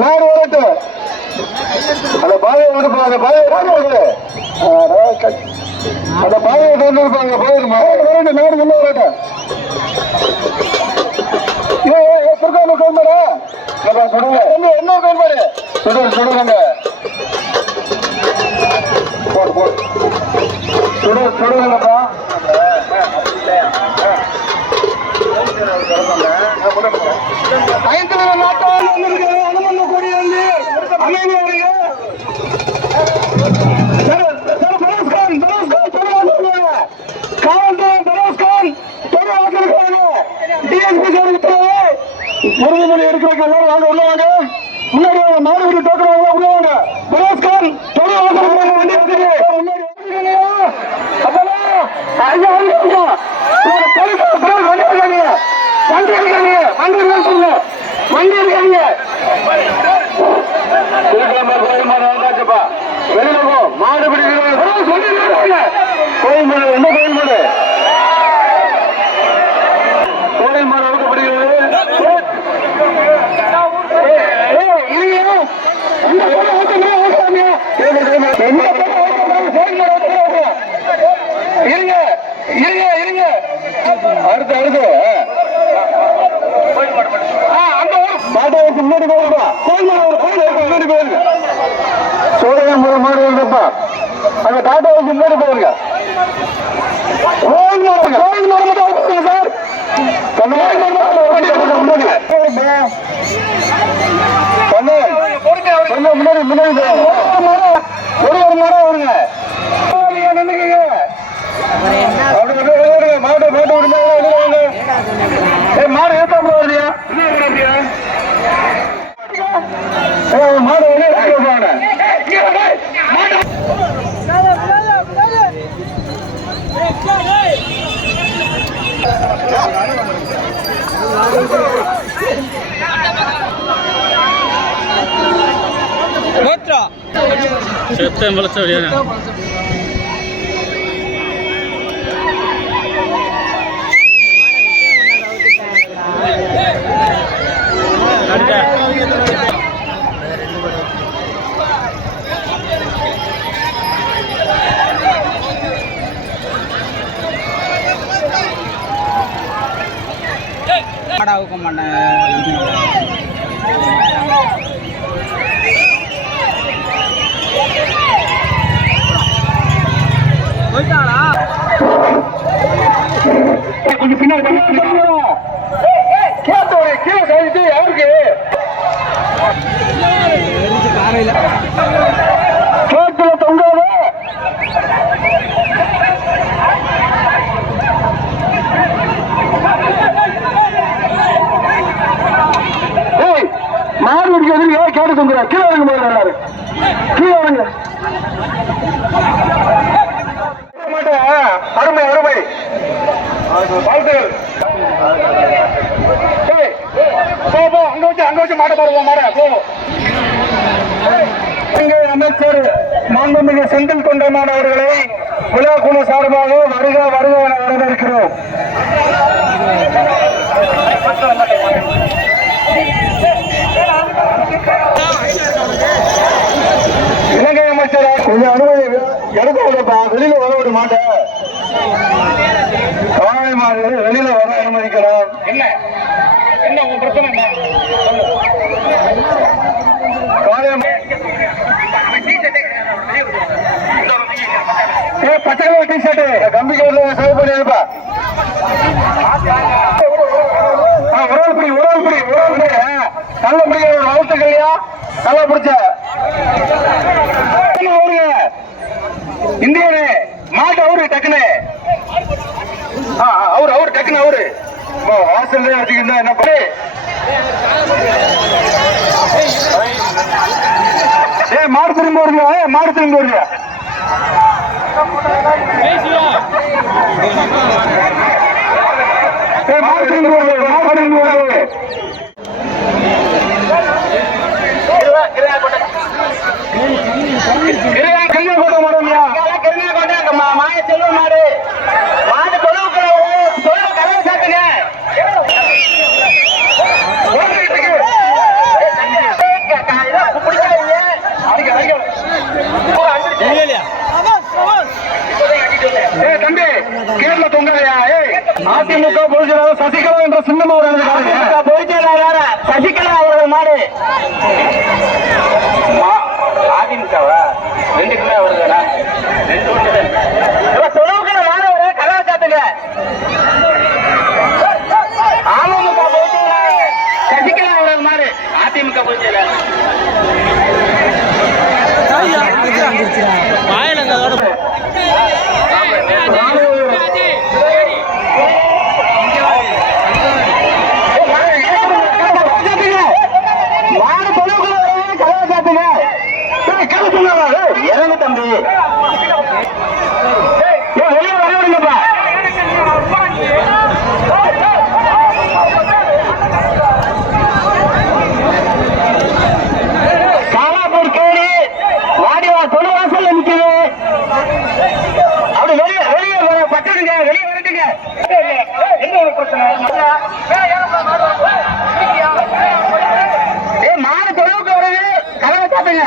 நாடு வரட்டும் அந்த பாதையை விட்டு அந்த பாதையை விட்டு அந்த பாதையை கொண்டு இருப்பாங்க போயிருமா வரட்டும் நாடு உள்ள சுடுங்க என்ன என்ன கோயம்பேடு சுடு சுடுங்க போடு போடு. சுடு சுடுங்கப்பா ஐந்து நாட்டால் முருகமணி இருக்கிற எல்லாரும் வாங்க உள்ள வாங்க. முன்னாடி மாணவர்கள் டோக்கன் வாங்க உள்ள வாங்க பரோஸ்கான் தொழிலாளர்கள் வண்டி இருக்குது முன்னாடி வந்துருக்கீங்களா? அப்பதான் ஐயா வந்துருங்க போலீஸ் வண்டி இருக்காங்க வண்டி இருக்காங்க வண்டி இருக்காங்க வண்டி இருக்காங்க திருக்காம கோயில் மாடு வந்தாச்சுப்பா வெளியில போ மாடு பிடிக்கிறாங்க சொல்லி கோயில் மாடு என்ன கோயில் மாடு கோயில் மாடு எதுக்கு பிடிக்கிறது ஏய், ஏய், இல்லையே. இந்த கோயில் ஓட்டுங்க, ஓட்டாதீங்க. இந்த கோயில் ஓட்டுங்க, கோயில் மாடு ஓட்டுங்க. இருங்க இருங்க இருங்க அடுத்து அடுத்து முன்னாடி போயிருப்பா கோயில் ஒரு கோயில் இருக்கு முன்னாடி போயிருங்க சோழன் மாடு அங்க முன்னாடி போயிருங்க. கோயில் கோயில் மட்டும் சார். முன்னாடி முன்னாடி முன்னாடி போயிருங்க. ஒரு ஒரு மாடா வருங்க நீங்க நின்னுக்கங்க அப்படி கொண்டு வெளிய விடுங்க. மாடு மாடு விடுங்க வெளிய வாங்க. ஏய், மாடு ஏத்தாப்புல வருதியா? மாடு வெளிய எடுத்துட்டு போங்க. மாடு மாடு பிடிக்கிறது ஏன் கேட்டு தொங்குறா கீழே வாங்க போது எல்லாரும். கீழே மாட்டேன் அருமை அருமை. வாழ்த்துகள். போ போ அங்க வச்சு அங்க வச்சு மாட்ட பாருங்க மாட போ. அமைச்சர் மாண்புமிகு செந்தில் தொண்டமான் அவர்களை விழா குழு சார்பாக வருக வருக என விடப்பா வெளியில வர விட மாட்டேன். வெளியில வர அனுமதிக்கலாம் என்ன? பிரச்சனை பச்சை கலர் டிஷர்ட் கம்பி கலர்ல சேவ் பண்ணி இருப்பா உறவு பிடி உறவு பிடி உறவு பிடி. நல்ல பிடிக்கிற வாழ்த்துக்கள்யா நல்லா பிடிச்ச. அவருங்க இந்தியனே மாட்டு அவரு டக்குனு அவரு அவரு டக்குனு அவரு. வாசல்ல வச்சுக்கிட்டா என்ன பண்ணு ஏ மாடு திரும்ப வருங்க ஏ மாடு திரும்ப வருங்க ஏ மாடு திரும்ப வருங்க மாடு திரும்ப வருங்க செல்வமாறு மாடு கொழுவுக்குள்ள சொல்ல கதவை சாத்துங்க. தம்பி கேரள தொங்கலையா அதிமுக பொதுச்செயலாளர் சசிகலா என்ற சின்னமா ஒரு சசிகலா அவர்கள் மாடு. அதிமுக பொதுச் செயலாளர் மாடு தொழுவுக்கு வருது கதவை காட்டுங்க